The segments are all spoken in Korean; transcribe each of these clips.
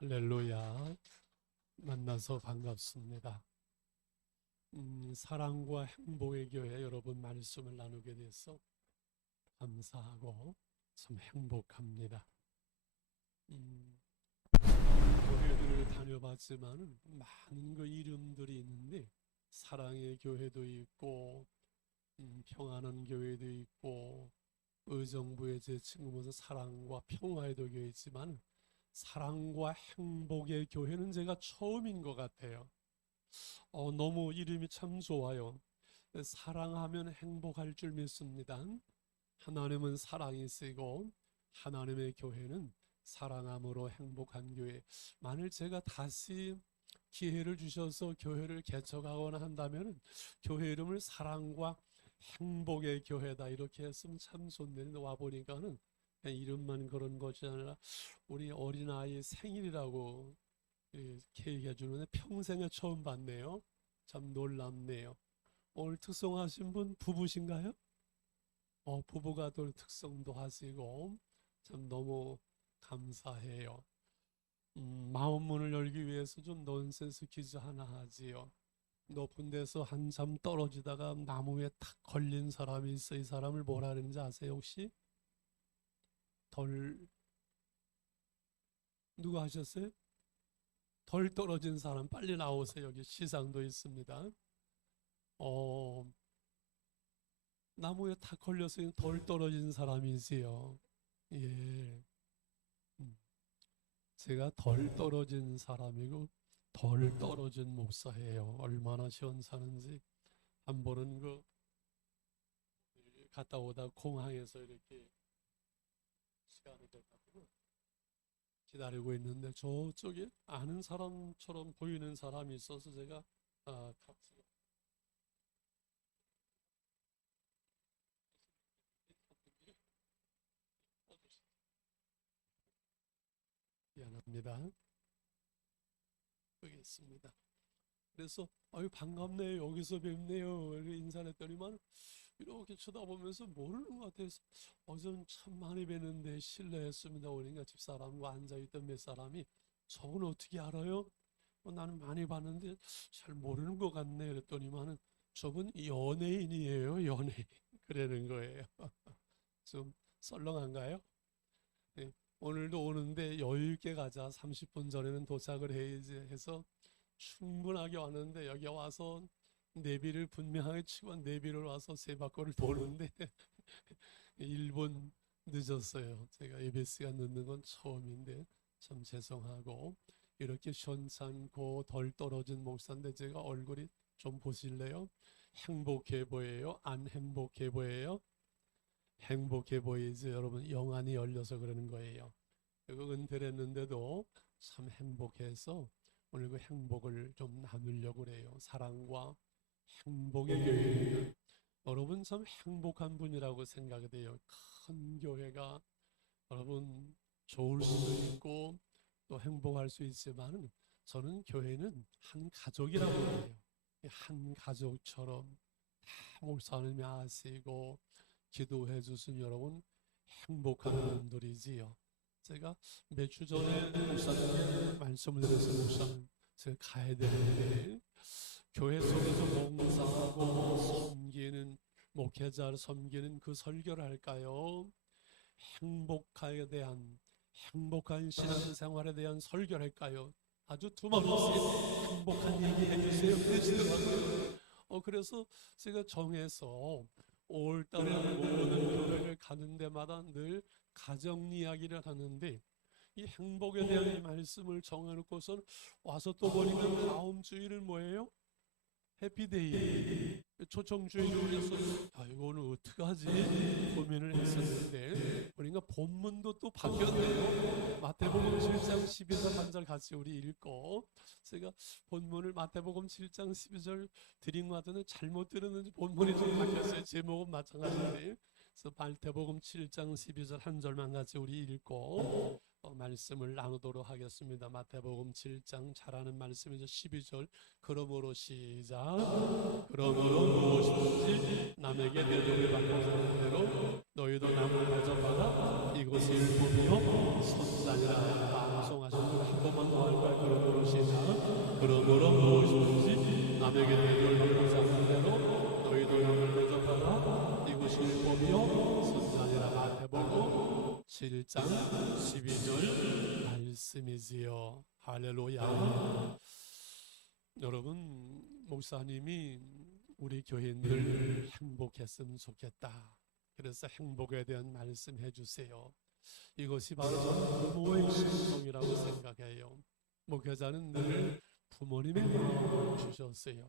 할렐루야. 만나서 반갑습니다. 사랑과 행복의 교회 여러분 말씀을 나누게 돼서 감사하고 참 행복합니다. 교회들을 다녀봤지만 많은 그 이름들이 있는데 사랑의 교회도 있고 평안한 교회도 있고 의정부의 제 친구면서 사랑과 평화의 교회 있지만 사랑과 행복의 교회는 제가 처음인 것 같아요. 너무 이름이 참 좋아요. 사랑하면 행복할 줄 믿습니다. 하나님은 사랑이시고 하나님의 교회는 사랑함으로 행복한 교회. 만일 제가 다시 기회를 주셔서 교회를 개척하거나 한다면 교회 이름을 사랑과 행복의 교회다 이렇게 했으면 참 좋네요. 와보니까는 이름만 그런 것이 아니라 우리 어린아이 생일이라고 케이크 해주는데 평생에 처음 봤네요. 참 놀랍네요. 오늘 특성하신 분 부부신가요? 부부가 또 특성도 하시고 참 너무 감사해요. 마음문을 열기 위해서 좀 넌센스 퀴즈 하나 하지요. 높은 데서 한참 떨어지다가 나무에 탁 걸린 사람이 있어. 이 사람을 뭐라 그러는지 아세요 혹시? 덜 누가 하셨어요? 덜 떨어진 사람 빨리 나오세요. 여기 시상도 있습니다. 어, 나무에 탁 걸려서 덜 떨어진 사람이세요. 예. 음, 제가 덜 떨어진 사람이고 덜 떨어진 목사예요. 얼마나 시원찮은지 한 번은 그 갔다 오다 공항에서 이렇게 시간이 돼가지고 기다리고 있는데 저쪽에 아는 사람처럼 보이는 사람이 있어서 제가 같이 미안합니다. 여기 있습니다. 그래서 아유 반갑네요. 여기서 뵙네요. 이렇게 인사를 했더니만 이렇게 쳐다보면서 모르는 것 같아서 어제는 참 많이 뵀는데 실례했습니다. 그러니까 집사람과 앉아있던 몇 사람이 저건 어떻게 알아요? 나는 많이 봤는데 잘 모르는 것 같네. 그랬더니만은 저분 연예인이에요. 연예인. 그러는 거예요. 좀 썰렁한가요? 네. 오늘도 오는데 여유 있게 가자. 30분 전에는 도착을 해야지 해서 충분하게 왔는데 여기 와서 내비를 분명하게 치고 내비를 와서 세 바퀴를 도는데 1분 늦었어요. 제가 ABS가 늦는 건 처음인데 참 죄송하고 이렇게 시원찮고 덜 떨어진 목사인데 제가 얼굴이 좀 보실래요? 행복해 보여요? 안 행복해 보여요? 행복해 보이지 여러분. 영안이 열려서 그러는 거예요. 그거 은퇴했는데도 참 행복해서 오늘 그 행복을 좀 나누려고 그래요. 사랑과 행복의 교회입니다. 여러분 참 행복한 분이라고 생각이 돼요. 큰 교회가 여러분 좋을 수도 있고 또 행복할 수 있지만 저는 교회는 한 가족이라고 해요. 한 가족처럼 다 목사님이 아시고 기도해 주신 여러분 행복한 분들이지요. 제가 몇 주 전에 목사님께 말씀을 드렸어요. 목사님 제가 가야 되는데 교회 속에서 봉사하고 섬기는 목회자를 섬기는 그 설교를 할까요? 행복에 대한 행복한 신앙생활에 대한 설교를 할까요? 아주 두말없이 행복한 얘기 해주세요. 그러시더라고요. 그래서 제가 정해서 5월달에 모든 교회를 가는 데마다 늘 가정 이야기를 하는데 이 행복에 대한 이 말씀을 정해놓고선 와서 또 보니까 다음 주일은 뭐예요? 해피데이. 초청 주일이 그래서 이거 오늘 어떡하지 고민을 했었는데 보니까 본문도 또 바뀌었네요. 마태복음 7장 12절 한 절 같이 우리 읽고, 제가 본문을 마태복음 7장 12절 드린 것 같은데 잘못 들었는지 본문이 좀 바뀌었어요. 제목은 마찬가지인데. 그래서 마태복음 7장 12절 한 절만 같이 우리 읽고 말씀을 나누도록 하겠습니다. 마태복음 7장 잘하는 말씀이죠. 12절 그러므로 시작. 그러므로 무엇이든지 남에게 대접을 받고자 하는 대로 너희도 남을 대접받아 이것이 율법이요 선지자니라. 방송하셨는데 한 번만 더 할 거야. 그러므로 시작. 그러므로 무엇이든지 남에게 대접을 받고자 하는 대로 너희도 남을 대접받아 이것이 율법이요 선지자니라. 마태복음 7장 12절 말씀이지요. 할렐루야. 여러분, 목사님이 우리 교인들 행복했으면 좋겠다. 그래서 행복에 대한 말씀 해주세요. 이것이 바로 저는 부모의 신성이라고 생각해요. 목회자는 늘 부모님의 마음을 주셨어요.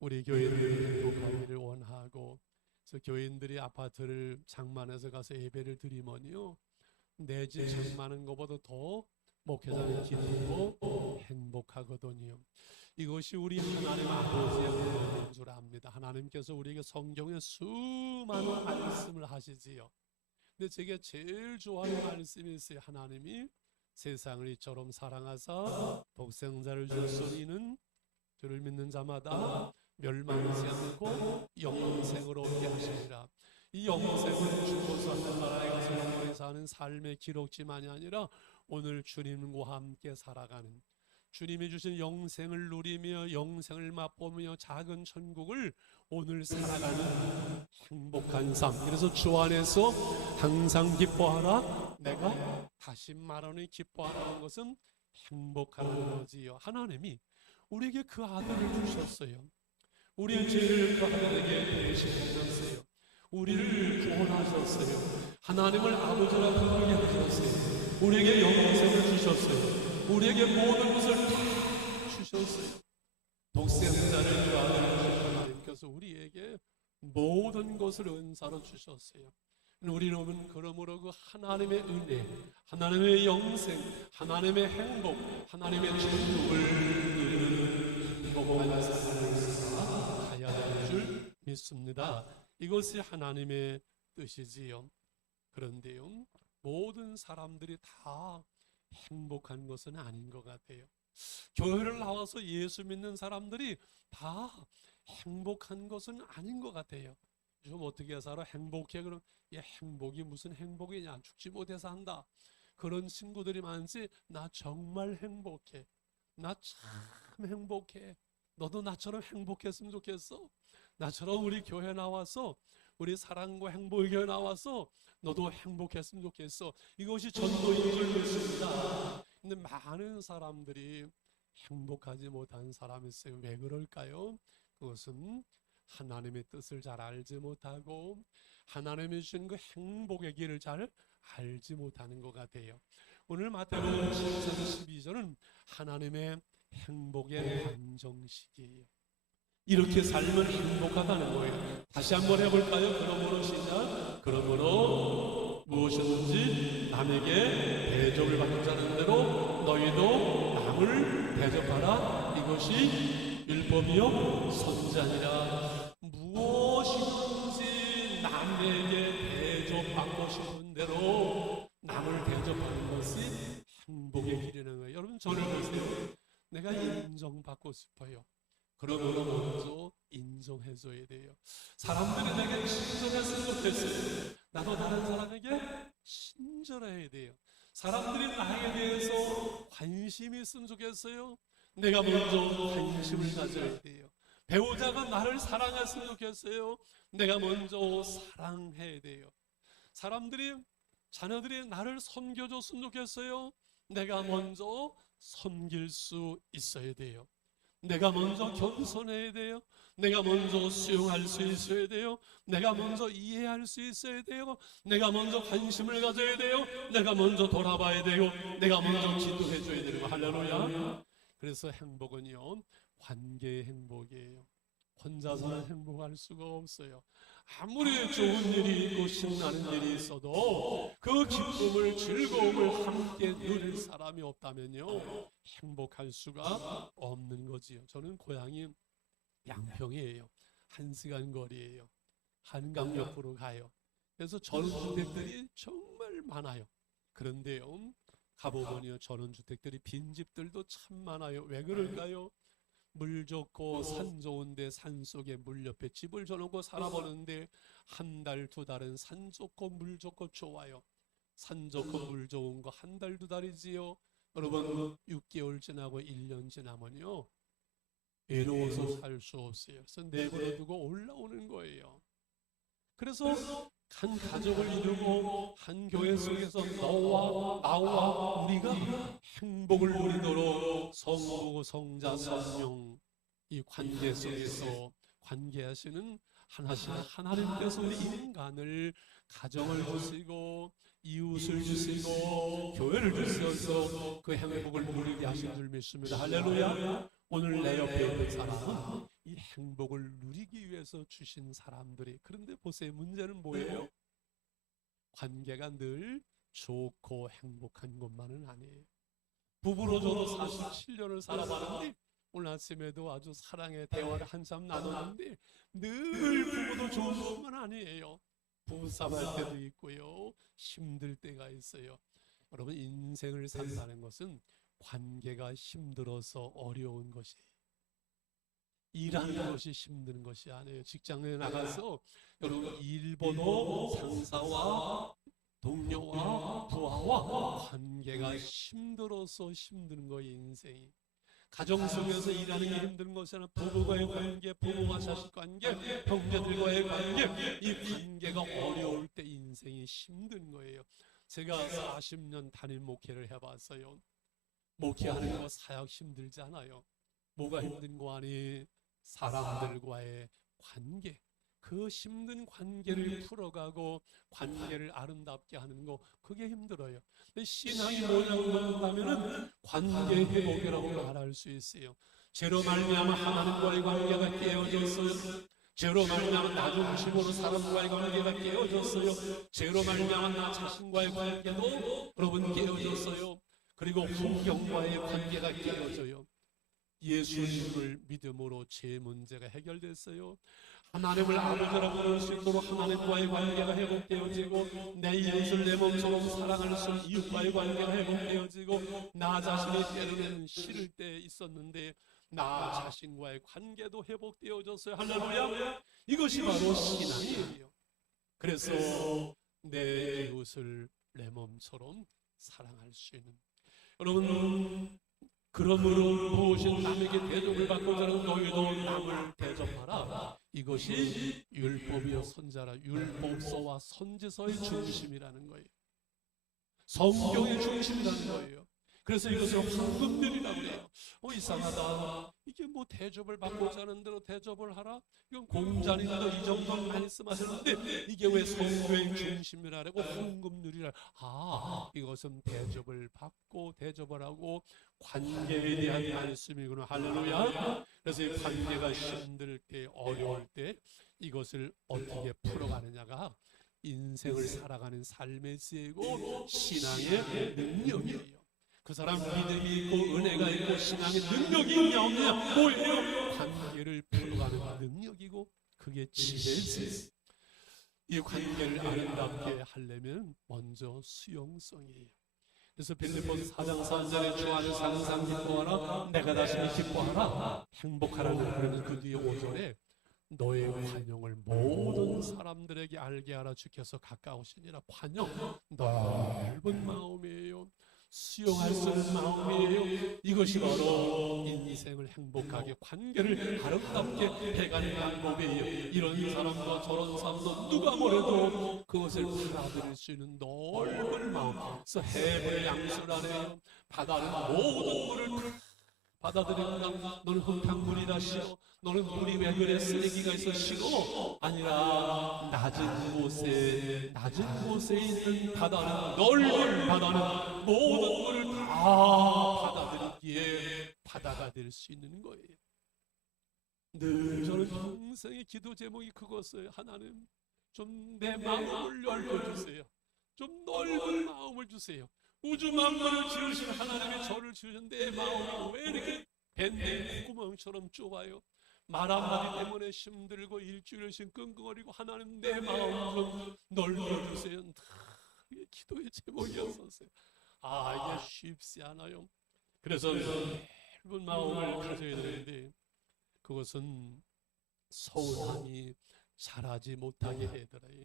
우리 교인들이 행복하기를 원하고, 그래서 교인들이 아파트를 장만해서 가서 예배를 드리면요, 내 집 장만한 것보다 더 목회자는 기쁘고 행복하거든요. 이것이 우리 하나님 아버지의 은혜인 줄 압니다. 하나님께서 우리에게 성경에 수많은 말씀을 하시지요. 근데 제게 제일 좋아하는 말씀이 있어요. 하나님이 세상을 이처럼 사랑하사 독생자를 주셨으니 이는 저를 믿는 자마다 멸망하지 않고 영생을 얻게 하시니라. 이 영생은 죽어서 하는 나라에 가서 영원히 사는 삶의 기록지만이 아니라 오늘 주님과 함께 살아가는, 주님이 주신 영생을 누리며 영생을 맛보며 작은 천국을 오늘 살아가는 행복한 삶. 그래서 주 안에서 항상 기뻐하라. 내가 다시 말하니 기뻐하라는 것은 행복하라는 거지요. 하나님이 우리에게 그 아들을 주셨어요. 우리의 죄를 그 아들에게 대신하셨어요. 우리를 구원하셨어요. 하나님을 아버지라 부르게 하셨어요. 우리에게 영생을 주셨어요. 우리에게 모든 것을 다 주셨어요. 독생자를 주 아들을 주신 하나님께서 우리에게 모든 것을 은사로 주셨어요. 우리는 그러므로 그 하나님의 은혜, 하나님의 영생, 하나님의 행복, 하나님의 천국을 누리는 행복한 삶을 살아가야 될 줄 믿습니다. 이것이 하나님의 뜻이지요. 그런데요, 모든 사람들이 다 행복한 것은 아닌 것 같아요. 교회를 나와서 예수 믿는 사람들이 다 행복한 것은 아닌 것 같아요. 좀 어떻게 살아? 행복해? 그럼 행복이 무슨 행복이냐? 죽지 못해서 한다. 그런 친구들이 많지. 나 정말 행복해. 나 참 행복해. 너도 나처럼 행복했으면 좋겠어. 나처럼 우리 교회 나와서, 우리 사랑과 행복의 교회 나와서 너도 행복했으면 좋겠어. 이것이 전도인 줄 믿습니다. 근데 많은 사람들이 행복하지 못한 사람이 있어요. 왜 그럴까요? 그것은 하나님의 뜻을 잘 알지 못하고 하나님이 주신 그 행복의 길을 잘 알지 못하는 것 같아요. 오늘 마태복음 7장 12절은 하나님의 행복의 방정식이에요. 이렇게 살면 행복하다는 거예요. 다시 한번 해볼까요? 그러므로 시작. 그러므로 무엇이든지 남에게 대접을 받자는 대로 너희도 남을 대접하라. 이것이 율법이요 선지자니라. 무엇이든지 남에게 대접받고 싶은 대로 남을 대접하는 것이 행복의 길이라는 거예요. 여러분, 저를 보세요. 내가 인정받고 싶어요. 그러므로 먼저 인정해줘야 돼요. 사람들이 내게 친절했으면 좋겠어요. 나도 다른 사람에게 친절해야 돼요. 사람들이 나에 대해서 관심이 있으면 좋겠어요. 내가 먼저 관심을 가져야 돼요. 배우자가 나를 사랑했으면 좋겠어요. 내가 먼저 사랑해야 돼요. 사람들이, 자녀들이 나를 섬겨줬으면 좋겠어요. 내가 먼저 섬길 수 있어야 돼요. 내가 먼저 겸손해야 돼요. 내가 먼저 수용할 수 있어야 돼요. 내가 먼저 이해할 수 있어야 돼요. 내가 먼저 관심을 가져야 돼요. 내가 먼저 돌아봐야 돼요. 내가 먼저 기도해 줘야 돼요. 할렐루야. 그래서 행복은요, 관계의 행복이에요. 혼자서는 행복할 수가 없어요. 아무리 좋은 일이 있고 신나는 일이 있어도 그 기쁨을, 즐거움을 함께 누릴 사람이 없다면요, 행복할 수가 없는 거지요. 저는 고향이 양평이에요. 1시간 거리예요. 한강 옆으로 가요. 그래서 전원주택들이 정말 많아요. 그런데요, 가보면요, 전원주택들이 빈 집들도 참 많아요. 왜 그럴까요? 물 좋고 산 좋은데 산 속에 물 옆에 집을 져놓고 살아보는데 한 달, 두 달은 산 좋고 물 좋고 좋아요. 산 좋고 물 좋은 거 한 달, 두 달이지요. 여러분 6개월 지나고 1년 지나면요, 외로워서 살 수 없어요. 그래서 내버려 두고 올라오는 거예요. 그래서 한 가족을 이루고 한 교회 속에서 너와 나와 우리가 행복을 누리도록 성부, 성자, 성령 이 관계 속에서 관계하시는 하나님께서 우리 인간을, 가정을 주시고 이웃을 주시고 교회를 주셔서 그 행복을 누리게 하신 줄 믿습니다. 할렐루야. 오늘 내 옆에 있는 사람은 이 행복을 누리기 위해서 주신 사람들이, 그런데 보세요, 문제는 뭐예요? 관계가 늘 좋고 행복한 것만은 아니에요. 부부로 저도 47년을 살아봤는데 오늘 아침에도 아주 사랑의 대화를 한참 나눴는데 늘 부부도 좋은 것만 아니에요. 부부싸움 할 때도 있고요, 힘들 때가 있어요. 여러분, 인생을 산다는 것은 관계가 힘들어서 어려운 것이에요. 일하는 것이 힘든 것이 아니에요. 직장에 나가서 여러분 일본어 상사와 동료와 부하와 관계가 힘들어서 힘든 거예요. 인생이. 가정 속에서 일하는 게 힘든 것이 아니라 부부와의 관계, 부모와 자식 관계, 형제들과의 관계, 이 관계가 어려울 때 인생이 힘든 거예요. 제가 40년 단임 목회를 해봤어요. 목회하는 거 사역 힘들지 않아요. 뭐가 힘든 거 아니? 사람들과의 관계, 그 힘든 관계를 풀어가고 관계를 아름답게 하는 거, 그게 힘들어요. 근데 신앙이 뭐냐고 묻는다면은 관계 회복이라고 말할 수 있어요. 죄로 말미암아 하나님과의 관계가 깨어졌어요. 죄로 말미암아 나 중심으로 사람과의 관계가 깨어졌어요. 죄로 말미암아 나 자신과의 관계도 여러분 깨어졌어요. 그리고 환경과의 관계가 깨어져요. 예수님을 믿음으로 제 문제가 해결됐어요. 하나님을 아버지라고 부를 수 있도록 하나님과의 관계가 회복되어지고, 내 이웃을 내 몸처럼 사랑할 수 있는 이웃과의 관계가 회복되어지고, 나 자신이 때로는 싫을 때 있었는데 나 자신과의 관계도 회복되어졌어요. 할렐루야. 이것이 바로 신앙이에요. 그래서 내 이웃을 내 몸처럼 사랑할 수 있는, 여러분, 그러므로 무엇인 남에게 대접을 받고자 하는 너희도 남을 대접하라. 이것이 율법이요 선자라. 율법서와 선지서의 중심이라는 거예요. 성경의 중심이라는 거예요. 그래서 이것을 황금률이라고 해요. 이상하다. 이게 뭐 대접을 받고자 하는 대로 대접을 하라? 이건 공자님도 이 정도 말씀하셨는데 이게 왜 성경의 중심이라고 황금률이라? 이것은 대접을 받고 대접을 하고 관계에 대한 말씀이구나. 할렐루야. 그래서 이 관계가 힘들 때, 어려울 때 이것을 어떻게 풀어가느냐가 인생을 살아가는 삶의 지혜고 신앙의 능력이에요. 그 사람 믿음이 있고 은혜가 있고 신앙의 능력이 있냐 없느냐, 뭐예요? 관계를 풀어가는 능력이고 그게 지혜지. 이 관계를 아름답게 하려면 먼저 수용성이에요. 그래서 빌립보서 4장 3절에 주 안에서 항상 기뻐하라, 내가 다시니 기뻐하라, 행복하라는 그러면 그 뒤에 5절에 너의 관용을 모든 사람들에게 알게 하라, 주께서 가까우시니라. 관용, 넓은 마음이에요. 수용할 수 있는 마음이에요. 이것이 바로 인생을 행복하게, 관계를 아름답게 해가는 방법이에요. 이런 사람도 저런 사람도 누가 뭐래도 그것을 받아들일 수 있는 넓은 마음. 그래서 해불의 양술 안에 바다는 모든 물을 받아들인다. 너는 흙탕물이라 싫어. 너는 물이 왜 그래 쓰레기가 있어 싫어? 아니라 낮은 곳에 있는 바다는, 넓은 바다는 모든 물을 다 받아들이기에 바다가 될 수 있는 거예요. 늘 저는 평생의 기도 제목이 그거였어요. 하나님, 좀 내 마음을 열어주세요. 좀 넓은 마음을 주세요. 우주 만물을 지으신 하나님의 저를 지으신 내 마음이 왜 이렇게 밴드 구멍처럼 좁아요? 말 한마디 때문에 힘들고 일주일씩 끙끙거리고, 하나님 내 마음 좀 넓어주세요. 이게 기도의 제목이었었어요. 이게 쉽지 않아요. 그래서 넓은 마음을 가져야 되는데, 그것은 서운함이 자라지 못하게 해더라요.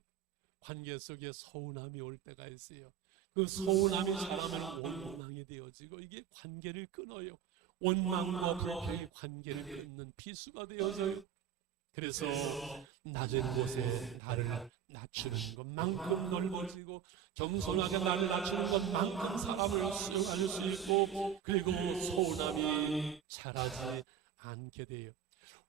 관계 속에 서운함이 올 때가 있어요. 그 서운함이 자라면 원망이 되어지고, 이게 관계를 끊어요. 원망과 불평이 관계를 끊는 비수가 되어져요. 그래서 낮은 곳에 나를 낮추는 것만큼 넓어지고, 겸손하게 나를 낮추는 것만큼 사람을 수용할 수 있고, 그리고 서운함이 자라지 않게 돼요.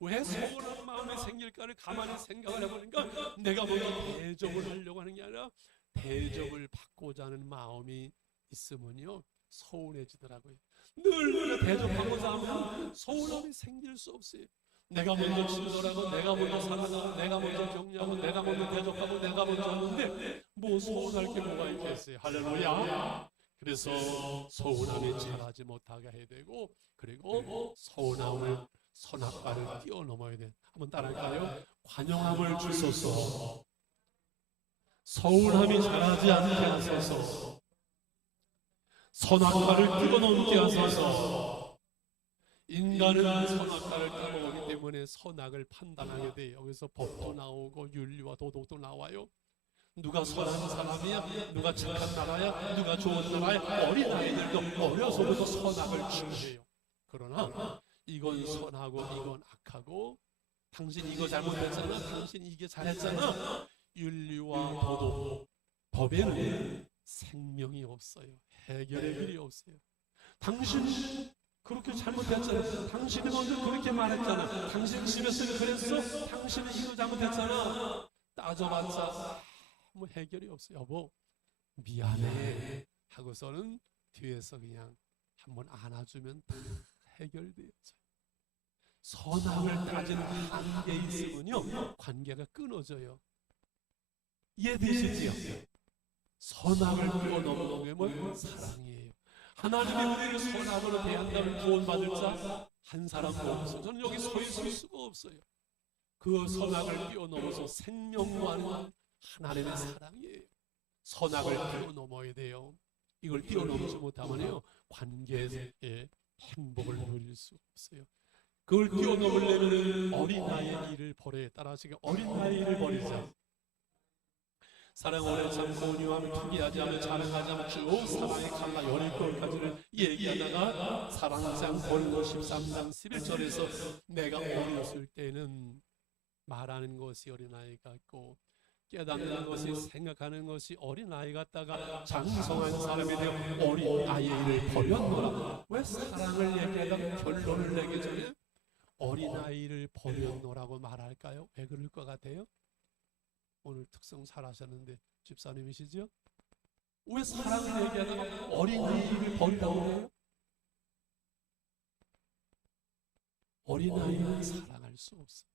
왜 서운한 마음이 생길까를 가만히 생각을 해보니까, 내가 먼저 대접을 하려고 하는 게 아니라 대접을 받고자 하는 마음이 있으면요, 서운해지더라고요. 늘 대접하고자 하면 서운함이 생길 수 없어요. 내가 먼저 친절하고, 내가 먼저 사랑하고, 내가 먼저 격려하고, 내가 먼저 대접하고, 내가 먼저 하는데 뭐 서운할 게 뭐가 있겠어요. 할렐루야. 그래서 서운함이 자라지 못하게 해야 되고, 그리고 서운함을, 선악과를 뛰어넘어야 돼. 한번 따라할까요? 관용함을 주소서. 서운함이 자라지 않게 하소서. 선악과를 뛰어넘게 하소서. 인간은 선악과를 뛰어넘기 때문에 선악을 판단하게 돼요. 여기서 법도 나오고 윤리와 도덕도 나와요. 누가 선한 사람이야? 누가 착한 나라야? 누가 좋은 나라야? 어린아이들도 어려서부터 선악을 추구해요. 그러나 이건 선하고 이건 악하고, 당신 이거 잘못했잖아, 당신 이게 잘했잖아, 윤리와 도덕, 법에는 생명이 없어요. 해결의 길이 없어요. 당신 그렇게 잘못했잖아, 당신이 먼저 그렇게 말했잖아, 당신 집에서 그랬어, 당신은 이거 잘못했잖아, 따져봤자 아무 해결이 없어요. 여보 미안해 하고서는 뒤에서 그냥 한번 안아주면 다 해결되었죠. 선악을 따지는 관계에 있으면요, 관계가 끊어져요. 이해되시지요? 선악을 뛰어넘는 게 사랑이에요. 하나님이 우리를 선악으로 대한다면 구원받을 자 한 사람도 없어요. 저는 여기 서 있을 수가 없어요. 그 선악을 뛰어넘어서 생명과는 하나님의 사랑이에요. 선악을 뛰어넘어야 돼요. 이걸 뛰어넘지 못하면요, 관계에 행복을 누릴 수 없어요. 그걸 뛰어넘으려면 어린아이의 일을 버려야, 따라하시게, 어린아이의 일을 버리자. 사랑 오래 참고 온유함을 투기하지 않으면, 자랑하지 않으면 쭉 사랑의 칼라 열릴 것까지를 얘기하다가 사랑장 본문 13장 11절에서 내가 어렸을 때는 말하는 것이 어린아이 같고, 깨닫는 것이, 생각하는 것이 어린아이 같다가 장성한 사람이 되어 어린아이의 일을 버렸노라. 왜 사랑을 얘기하다가 결론을 내기 전에 어린아이를 버렸노라고 말할까요? 왜 그럴 것 같아요? 오늘 특성 잘 하셨는데 집사님이시죠? 왜 사랑을 얘기하다가 어린아이를 버리라고 해요? 어린아이는 사랑할 수 없어요.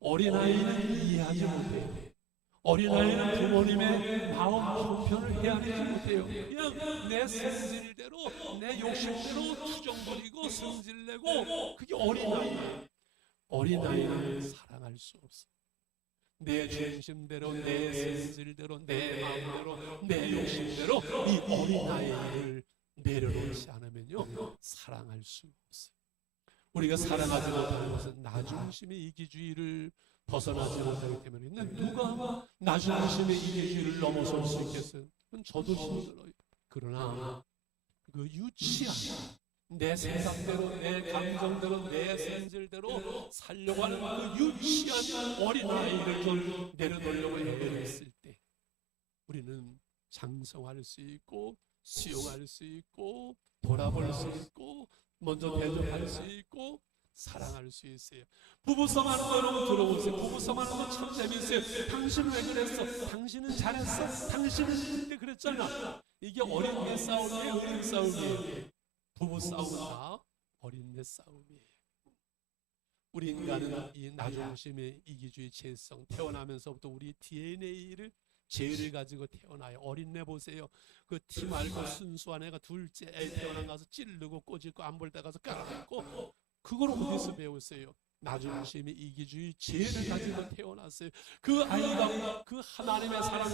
어린아이는 이해하지 못해요. 어린아이는 부모님의 마음 형편을 헤아리지 못해요. 그냥 내 성질대로, 내 욕심대로 투정 부리고 성질내고, 그게 어린아이예요. 어린아이는 사랑할 수 없어요. 내 중심대로, 내 성질대로, 내 마음대로, 내 욕심대로 이 어린아이를 내려놓지 않으면요, 사랑할 수 없어요. 우리가 사랑하지 못하는 것은 나중심의 이기주의를 벗어나지 못하기 때문에. 누가 나중심의 이기주의를 넘어설 수 있겠어요? 그건 저도 힘들어요. 그러나 그 유치한 내 생각대로, 내 감정대로, 내 성질대로 살려고 하는 그 유치한 어린아이를 좀 내려놓으려고 애쓰을 때 우리는 장성할 수 있고, 수용할 수 있고, 돌아볼 수 있고, 먼저 대접할 수 있고, 사랑할 수 있어요. 부부싸움 하는 거 여러분 들어보세요. 부부싸움 하는 거 참 재밌어요. 당신은 왜 그랬어? 당신은 잘했어? 당신은 그때 그랬잖아. 이게 어린애 싸움이에요? 어린 싸움이에요? 부부싸움은 다 어린애 싸움이에요. 우리 인간은 이 나중심의 이기주의 죄성, 태어나면서부터 우리 DNA를 죄를 가지고 태어나요. 어린애 보세요. 그 티 말고 순수한 애가 둘째 애 태어난 가서 찌르고 꼬집고 안 볼 때 가서 깎고, 그걸 어디서 배웠어요? 나중심의 이기주의 죄를 가지고 태어났어요. 그 아이가 그 하나님의 사랑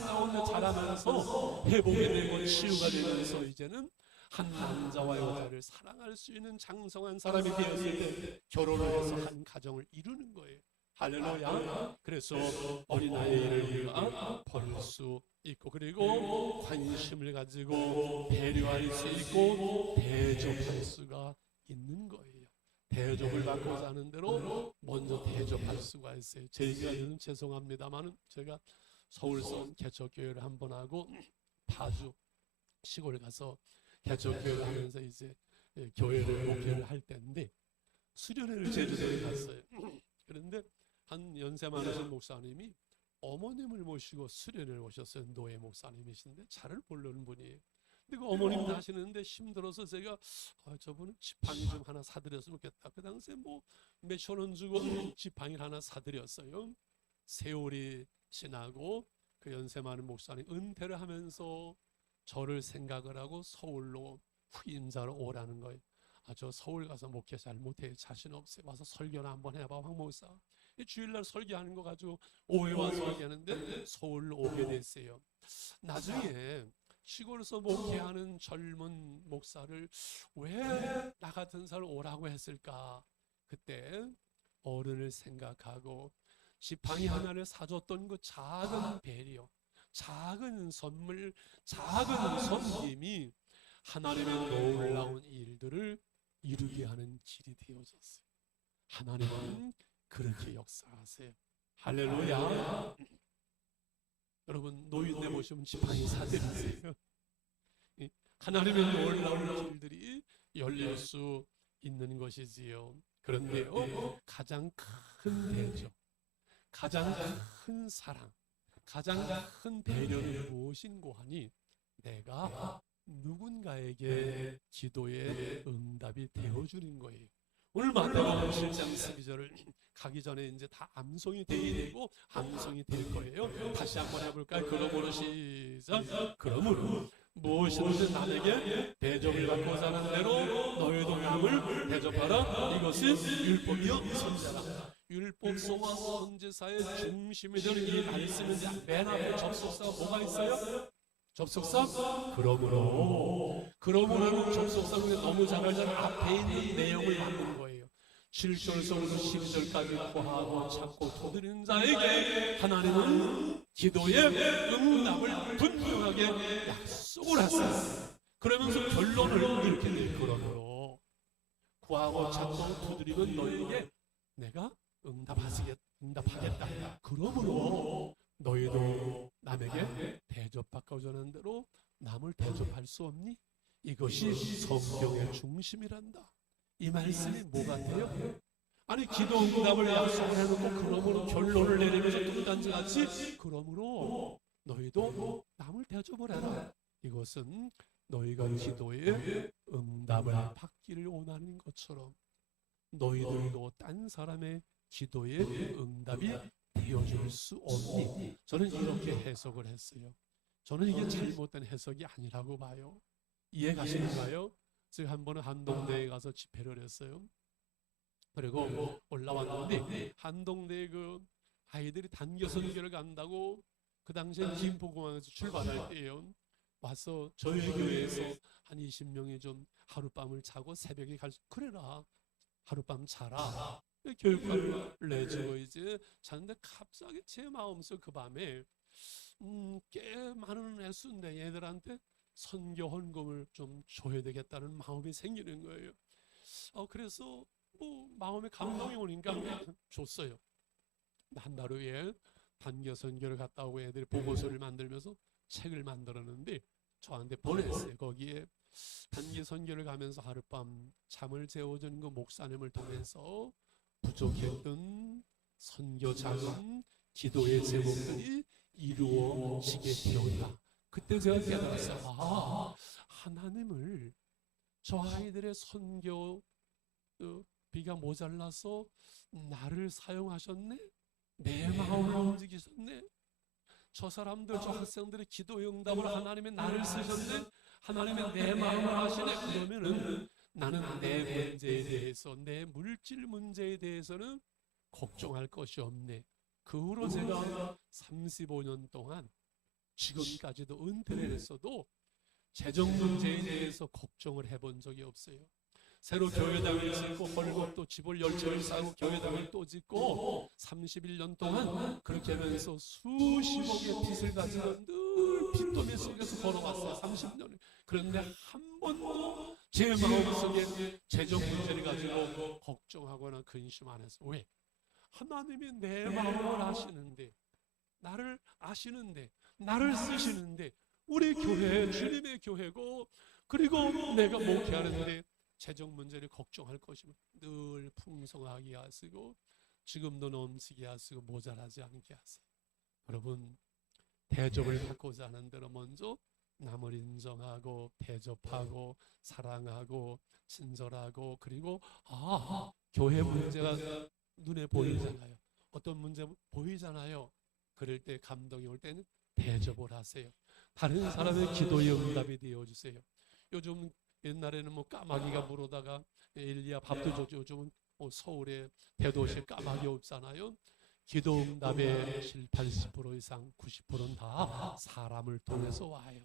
가운데 자라면서 회복이 되고 치유가 되면서 이제는 한 남자와 여자를 사랑할 수 있는 장성한 사람이 되었을 때 결혼을 해서 한 가정을 이루는 거예요. 할렐루야. 그래서 어린아이를 우리가 버릴 수 있고, 그리고 관심을 가지고 배려할 수 있고 대접할 수가 있는 거예요. 대접을 받고 사는 대로 먼저 대접할 수가 있어요. 제 얘기가 좀 죄송합니다만, 제가 서울선 개척교회를 한번 하고 파주 시골 가서 개척교회를 하면서 이제 교회를 목회를 할 때인데, 수련회를 제주도에 갔어요. 그런데 한 연세 많으신 목사님이 어머님을 모시고 수련회를 오셨어요. 노예 목사님이신데 차를 모르는 분이에요. 근데 그 어머님 하시는데 힘들어서 제가 저분은 지팡이 좀 하나 사드렸으면 좋겠다. 그 당시에 뭐 몇천 원 주고 지팡이를 하나 사드렸어요. 세월이 지나고 그 연세 많은 목사님 은퇴를 하면서 저를 생각을 하고 서울로 후임자로 오라는 거예요. 저 서울 가서 목회 잘 못해요. 자신 없어요. 와서 설교나 한번 해봐, 황 목사. 주일날 설교하는 거 가지고 오해와 설교하는데 서울로 오게 됐어요. 나중에 시골에서 목회하는 젊은 목사를 왜 나 같은 사람 오라고 했을까? 그때 어른을 생각하고 지팡이 하나를 사줬던 그 작은 배려, 작은 선물, 작은 섬김이 하나님의 놀라운 일들을 이루게 하는 길이 되어졌어요. 하나님은 그렇게 역사하세요. 할렐루야. 여러분 노인네 모시면 지팡이 사드리세요. 하나님의 놀라운 길들이 열릴 수 있는 것이지요. 그런데요, 가장 큰 대접, 가장 큰 사랑, 가장 큰 배려는 무엇인고 하니, 내가 누군가에게 기도의 응답이 되어주는 거예요. 오늘 마태복음 7장 12절을 가기 전에 이제 다 암송이 되고 암송이 될 거예요. 다시 한번 해볼까요? 그러므로 시작. 그러므로 무엇이든지 남에게 대접을 받고 사는 대로 너희도 남을 대접하라. 이것이 율법이요 선지자라. 율법서와 선지자의 중심이 되는 이 말씀인데, 맨 앞에 접속사가 뭐가 있어요? 접속사? 그러므로는 접속사가 너무 잘 알잖아요. 앞에 있는 내용을 받는 거예요. 7절서부터 12절까지 구하고 찾고 도드리는 자에게 하나님은 기도의 응답을 분명하게 약속을 하세요. 그러면서 결론을 이렇게 내요. 그러므로 구하고 찾고 두드리는 너희에게 내가 응답하겠다. 그러므로 너희도 남에게 대접받고 전하는 대로 남을 대접할 수 없니? 이것이 성경의 중심이란다. 이 말씀이 뭐 같아요? 아니 기도 응답을 약속을 해놓고 그러므로 결론을 내리면서 뚱딴지같이 그러므로 너희도 남을 대접을 해라. 이것은 너희가 기도의 응답을 받기를 원하는 것처럼 너희들도 딴 사람의 기도의 응답이 되어줄 수 없니? 저는 이렇게 해석을 했어요. 저는 이게 잘못된 해석이 아니라고 봐요. 이해 가시는가요? 제가 한 번은 한동대에 가서 집회를 했어요. 그리고 올라왔는데 한동대에 그 아이들이 단교 선교를 간다고, 그 당시에 김포공항에서 출발할 때예요. 와서 저희 교회에서 한 20명이 좀 하룻밤을 자고 새벽에 갈 수, 그래라 하룻밤 자라 교육감을 내주고 이제 자는데, 갑자기 제 마음속 그 밤에 꽤 많은 애수인데 얘들한테 선교 헌금을 좀 줘야 되겠다는 마음이 생기는 거예요. 그래서 뭐 마음에 감동이 오니까 줬어요. 한 달 후에 단교 선교를 갔다 오고 애들이 보고서를 만들면서 책을 만들었는데 저한테 보냈어요. 거기에 단기 선교를 가면서 하룻밤 잠을 재워주는 그 목사님을 통해서 부족했던 선교 자금, 기도의 제목들이 이루어지게 되었다. 그때 제가 깨달았어요. 하나님을 저 아이들의 선교 학비가 모자라서 나를 사용하셨네? 내 마음을 움직이셨네? 저 사람들, 저 학생들의 기도 응답으로 하나님의 나를 쓰셨네? 하나님의 내 마음을 아시네? 그러면은 나는 내 문제에 대해서, 내 물질 문제에 대해서는 걱정할 것이 없네. 그 후로 제가 35년 동안 지금까지도 은퇴를 했어도 재정 문제에 대해서 걱정을 해본 적이 없어요. 새로 교회당을 짓고 헐겁도 집을 10채를 사고 교회당을 또 짓고 31년 동안 그렇게 하면서 수십억의 빚을 가지고 늘 빚더미 속에서 걸어왔어요. 30년을. 그런데 한 번도 제 마음속에 재정 문제를 가지고 걱정하거나 근심 안 했어요. 왜? 하나님이 내 마음을 아시는데, 나를 아시는데, 나를 쓰시는데, 우리 교회 주님의 교회고, 그리고 내가 목회하는데 재정 문제를 걱정할 것이면 늘 풍성하게 하시고 지금도 넘치게 하시고 모자라지 않게 하세요. 여러분, 대접을 받고자 하는 대로 먼저 남을 인정하고 대접하고 사랑하고 친절하고, 그리고 교회 문제가 눈에 보이잖아요. 어떤 문제 보이잖아요. 그럴 때 감동이 올 때는 대접을 하세요. 다른 사람의 기도의 응답이 되어주세요. 요즘 옛날에는 까마귀가 물어다가 엘리야 밥도 줘줘. 요즘은 서울에 대도시에 까마귀 없잖아요. 기도 응답의 70-80% 이상 90%는 다 사람을 통해서 와요.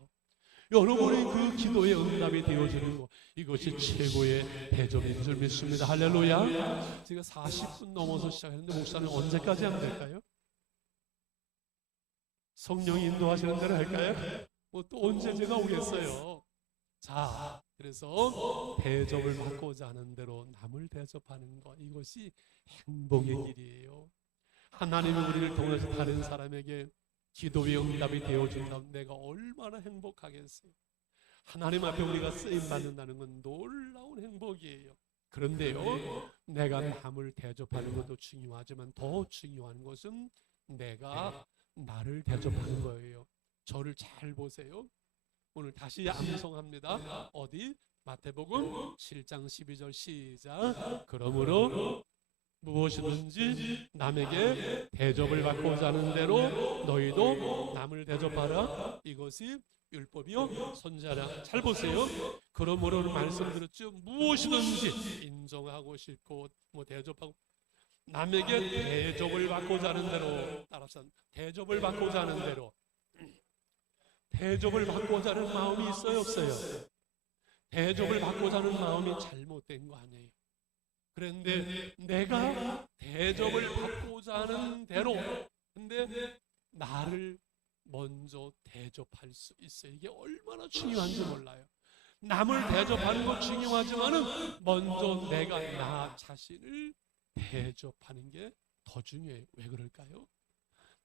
여러분이 그 기도의 응답이 되어지는 것, 이것이 최고의 대접인 줄 믿습니다. 할렐루야. 제가 40분 넘어서 시작했는데 목사님 언제까지 하면 될까요? 성령이 인도하시는 대로 할까요? 또 언제 제가 오겠어요? 자, 그래서 대접을 받고자 하는 대로 남을 대접하는 것, 이것이 행복의 길이에요. 하나님이 우리를 통해서 다른 사람에게 기도의 응답이 되어준다면 내가 얼마나 행복하겠어요. 하나님 앞에 우리가 쓰임받는다는 건 놀라운 행복이에요. 그런데요, 내가 남을 대접하는 것도 중요하지만 더 중요한 것은 내가 나를 대접하는 거예요. 저를 잘 보세요. 오늘 다시 암송합니다. 어디? 마태복음 7장 12절 시작. 그러므로 무엇이든지 남에게 대접을 받고자 하는 대로 너희도 남을 대접하라. 이것이 율법이요 선지자라. 잘 보세요. 그러므로 말씀드렸죠. 무엇이든지 인정하고 싶고 대접하고 남에게 대접을 받고자 하는 대로, 따라서 대접을 받고자 하는 대로, 대접을 받고자 하는 마음이 있어요 없어요? 대접을 받고자 하는 마음이 잘못된 거 아니에요. 그런데 내가 대접을 받고자 하는 대로, 근데 나를 먼저 대접할 수 있어요. 이게 얼마나 중요한지 몰라요. 남을 대접하는 건 중요하지만은 먼저 내가 나 자신을 대접하는 게 더 중요해요. 왜 그럴까요?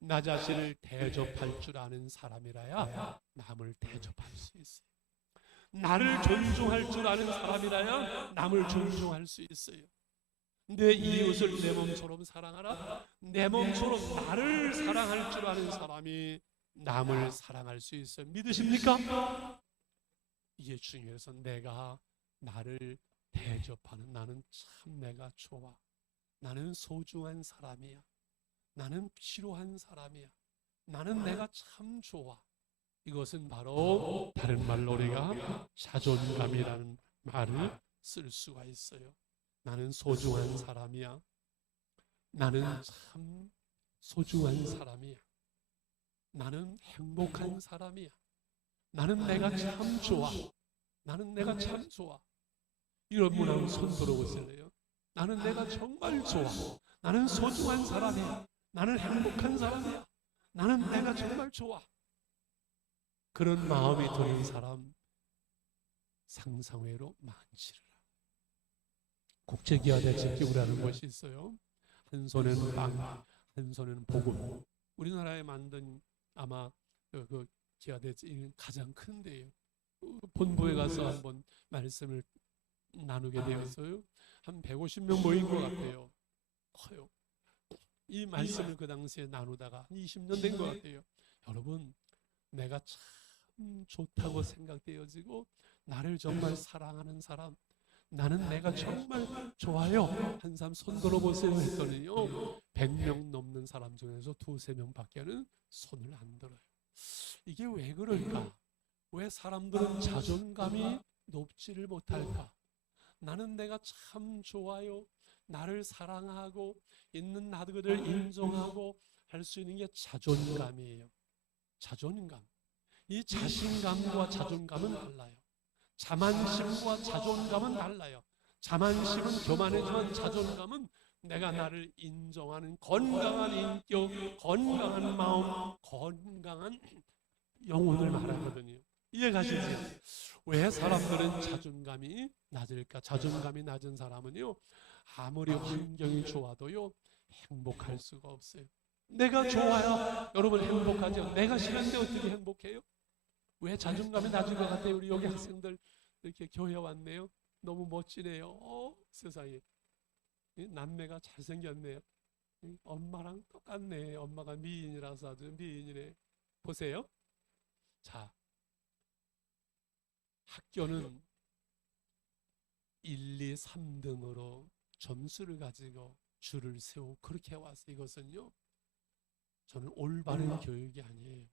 나 자신을 대접할 줄 아는 사람이라야 남을 대접할 수 있어요. 나를 존중할 줄 아는 사람이라야 남을 존중할 수 있어요. 내 이웃을 내 몸처럼 사랑하라. 내 몸처럼 나를 사랑할 줄 아는 사람이 남을 사랑할 수 있어요. 믿으십니까? 이게 중요해서 내가 나를 대접하는, 나는 참 내가 좋아, 나는 소중한 사람이야, 나는 필요한 사람이야, 나는 내가 참 좋아. 이것은 바로 다른 말로 우리가 자존감이라는 말을 쓸 수가 있어요. 나는 소중한 사람이야. 나는 참 소중한 사람이야. 나는 행복한 사람이야. 나는 내가 참 좋아. 나는 내가 참 좋아. 이런 분 한번 손 들어보실래요? 나는 내가 정말 좋아. 나는 소중한 사람이야. 나는 행복한 사람이야. 나는 내가 정말 좋아. 그런 마음이 드는 사람 상상외로 많지를 않아요. 국제기아대 집기구라는 것이 있어요. 한 손에는 빵, 한 손에는 복음. 우리나라에 만든 아마 그 기아대 가장 큰데요. 본부에 가서 한번 말씀을 나누게 되었어요. 한 150명 모인 것 같아요. 커요. 이 말씀을 그 당시에 나누다가 한 20년 된 것 같아요. 여러분, 내가 참 좋다고 생각되어지고 나를 정말 사랑하는 사람, 나는 내가 정말 좋아요. 한 사람 손 들어보세요 했더니요, 100명 넘는 사람 중에서 2~3명밖에는 손을 안 들어요. 이게 왜 그럴까? 왜 사람들은 자존감이 높지를 못할까? 나는 내가 참 좋아요. 나를 사랑하고 있는 나들을 인정하고 할 수 있는 게 자존감이에요. 자존감. 이 자신감과 자존감은 달라요. 자만심과 자존감은 달라요. 자만심은 교만이지만 자존감은 내가 나를 인정하는 건강한 인격, 건강한 마음, 건강한 영혼을 말하거든요. 이해가시죠? 왜 사람들은 자존감이 낮을까? 자존감이 낮은 사람은요, 아무리 환경이 좋아도요, 행복할 수가 없어요. 내가 좋아요. 여러분 행복하죠? 내가 싫은데 어떻게 행복해요? 왜 자존감이 낮은 것 같아요? 우리 여기 학생들 이렇게 교회 왔네요. 너무 멋지네요. 세상에. 남매가 잘생겼네요. 엄마랑 똑같네. 엄마가 미인이라서 아주 미인이네. 보세요. 자, 학교는 1, 2, 3등으로 점수를 가지고 줄을 세우고 그렇게 와서 이것은요, 저는 올바른 교육이 아니에요.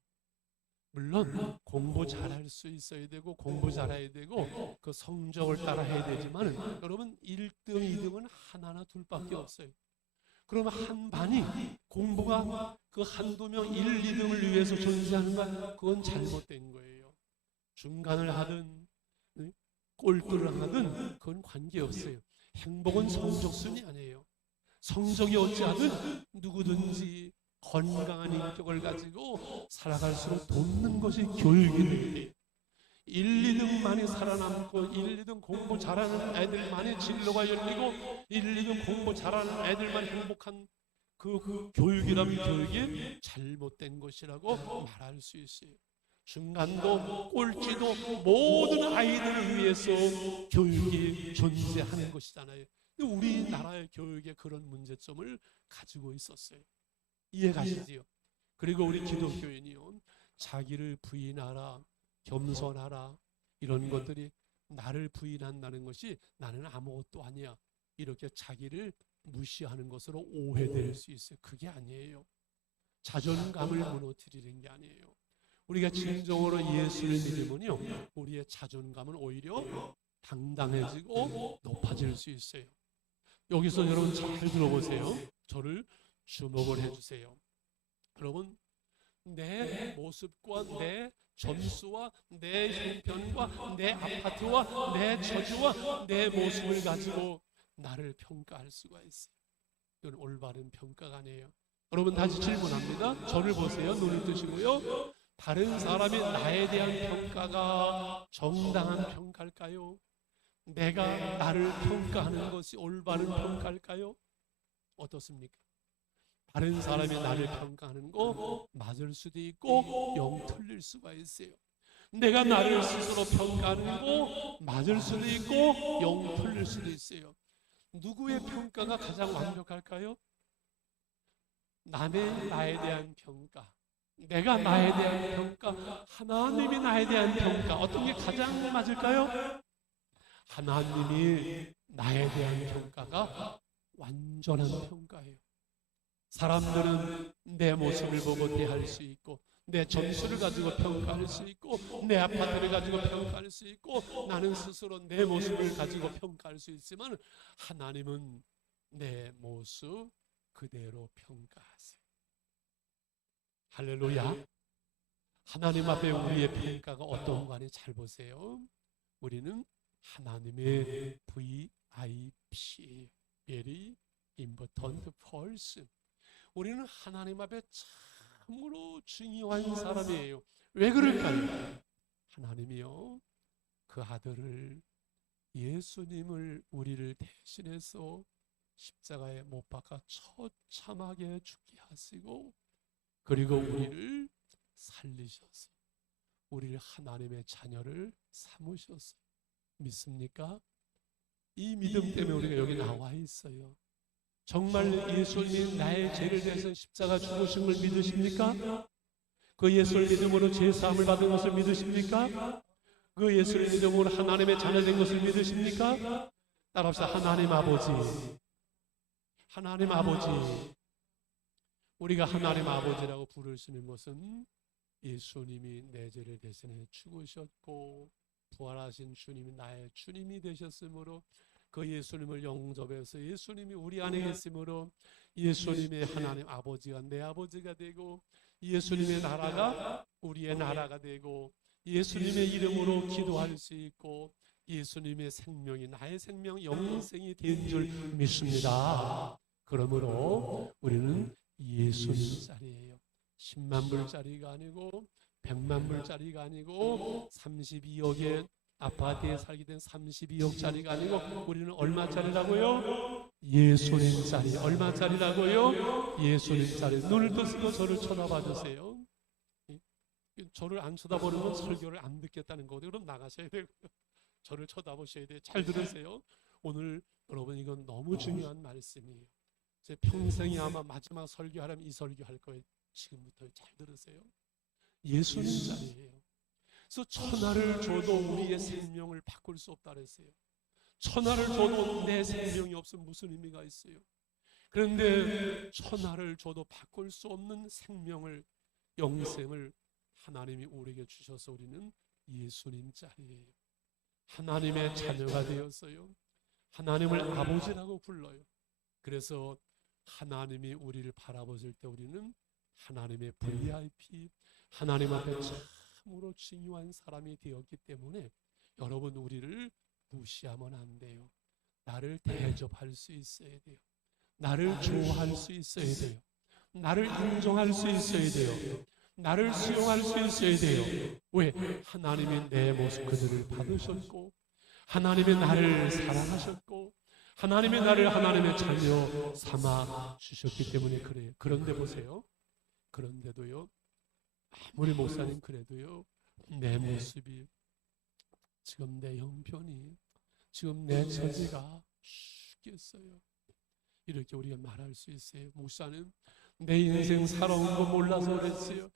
물론 공부 잘할 수 있어야 되고 공부 잘해야 되고 그 성적을 따라 해야 되지만 여러분 1등, 2등은 하나나 둘밖에 없어요. 그러면 한 반이 공부가 그 한두 명 1, 2등을 위해서 존재하는 건 그건 잘못된 거예요. 중간을 하든 꼴등을 하든 그건 관계없어요. 행복은 성적순이 아니에요. 성적이 어찌하든 누구든지 건강한 인격을 가지고 살아갈수록 돕는 것이 교육이 돼요. 1, 2등만이 살아남고 1, 2등 공부 잘하는 애들만이 진로가 열리고 1, 2등 공부 잘하는 애들만 행복한 그 교육이라면 교육이 잘못된 것이라고 말할 수 있어요. 중간도 꼴찌도 모든 아이들을 위해서 교육이 존재하는 것이잖아요. 우리나라의 교육에 그런 문제점을 가지고 있었어요. 이해가시지요? 그리고 우리 기독교인이요, 자기를 부인하라, 겸손하라, 이런 것들이 나를 부인한다는 것이 나는 아무것도 아니야, 이렇게 자기를 무시하는 것으로 오해될 수 있어요. 그게 아니에요. 자존감을 무너뜨리는 게 아니에요. 우리가 진정으로 예수를 믿으면요, 우리의 자존감은 오히려 당당해지고 높아질 수 있어요. 여기서 여러분 잘 들어보세요. 저를 주목을 해주세요. 여러분, 내 모습과 내 점수와 내 형편과 내 아파트와 내 처지와 내 모습을 가지고 나를 평가할 수가 있어요. 이건 올바른 평가가 아니에요. 여러분 다시 질문합니다. 저를 보세요. 눈을 뜨시고요. 다른 사람이 나에 대한 평가가 정당한 평가일까요? 내가 나를 평가하는 것이 올바른 평가일까요? 어떻습니까? 다른 사람이 나를 평가하는 거 맞을 수도 있고 영 틀릴 수가 있어요. 내가 나를 스스로 평가하는 거 맞을 수도 있고 영 틀릴 수도 있어요. 누구의 평가가 가장 완벽할까요? 남의 나에 대한 평가, 내가 나에 대한 평가, 하나님이 나에 대한 평가, 어떤 게 가장 맞을까요? 하나님이 나에 대한 평가가 완전한 평가예요. 사람들은 내 모습을 보고 대할 수 있고 내 점수를 가지고 평가할 수 있고 내 아파트를 가지고 평가할 수 있고 나는 스스로 내 모습을 가지고 평가할 수 있지만 하나님은 내 모습 그대로 평가하세요. 할렐루야. 하나님 앞에 우리의 평가가 어떤 관이 잘 보세요. 우리는 하나님의 VIP, Very Important Person. 우리는 하나님 앞에 참으로 중요한 사람이에요. 왜 그럴까요? 하나님이요, 그 아들을, 예수님을 우리를 대신해서 십자가에 못 박아 처참하게 죽게 하시고 그리고 우리를 살리셔서 우리를 하나님의 자녀를 삼으셨어요. 믿습니까? 이 믿음 때문에 우리가 여기 나와 있어요. 정말 예수님이 나의 죄를 대해서 십자가 죽으신 걸 믿으십니까? 그 예수를 믿음으로 죄 사함을 받은 것을 믿으십니까? 그 예수를 믿음으로 하나님의 자녀 된 것을 믿으십니까? 따라합시다. 하나님 아버지. 하나님 아버지. 우리가 하나님 아버지라고 부를 수 있는 것은 예수님이 내 죄를 대신해 죽으셨고 부활하신 주님이 나의 주님이 되셨으므로 그 예수님을 영접해서 예수님이 우리 안에 계심으로 예수님의 하나님 아버지가 내 아버지가 되고 예수님의 나라가 우리의 나라가 되고 예수님의 이름으로 기도할 수 있고 예수님의 생명이 나의 생명 영생이 된 줄 믿습니다. 그러므로 우리는 예수님짜리예요. 10만 불짜리가 아니고 100만 불짜리가 아니고 32억의 아파트에 살게 된 32억짜리가 아니고 우리는 얼마짜리라고요? 예수님짜리. 얼마짜리라고요? 예수님짜리. 눈을 뜨시고 저를 쳐다봐 주세요. 저를 안 쳐다보면 설교를 안 듣겠다는 거거든요. 그럼 나가셔야 되고요. 저를 쳐다보셔야 돼요. 잘 들으세요. 오늘 여러분 이건 너무 중요한 말씀이에요. 제 평생이 아마 마지막 설교하려면 이 설교할 거예요. 지금부터 잘 들으세요. 예수님짜리예요. 그래서 천하를 줘도 우리의 생명을 바꿀 수 없다 그랬어요. 천하를 줘도 내 생명이 없으면 무슨 의미가 있어요? 그런데 천하를 줘도 바꿀 수 없는 생명을 영생을 하나님이 우리에게 주셔서 우리는 예수님짜리예요. 하나님의 자녀가 되었어요. 하나님을 아버지라고 불러요. 그래서 하나님이 우리를 바라보실 때 우리는 하나님의 VIP, 하나님 앞에 참으로 중요한 사람이 되었기 때문에 여러분 우리를 무시하면 안 돼요. 나를 대접할 수 있어야 돼요. 나를 좋아할 수 있어야 돼요. 나를 인정할 수 있어야 돼요. 나를 수용할 수 있어야 돼요. 왜? 하나님이 내 모습 그대를 받으셨고 하나님이 나를 사랑하셨고 하나님이 나를 하나님의 자녀 삼아 주셨기 때문에 그래요. 그런데 보세요. 그런데도요. 아무리 목사님 그래도요. 내 모습이 지금 내 형편이 지금 내 처지가 죽겠어요. 이렇게 우리가 말할 수 있어요. 목사님 내 인생 살아온 거 몰라서 그랬어요.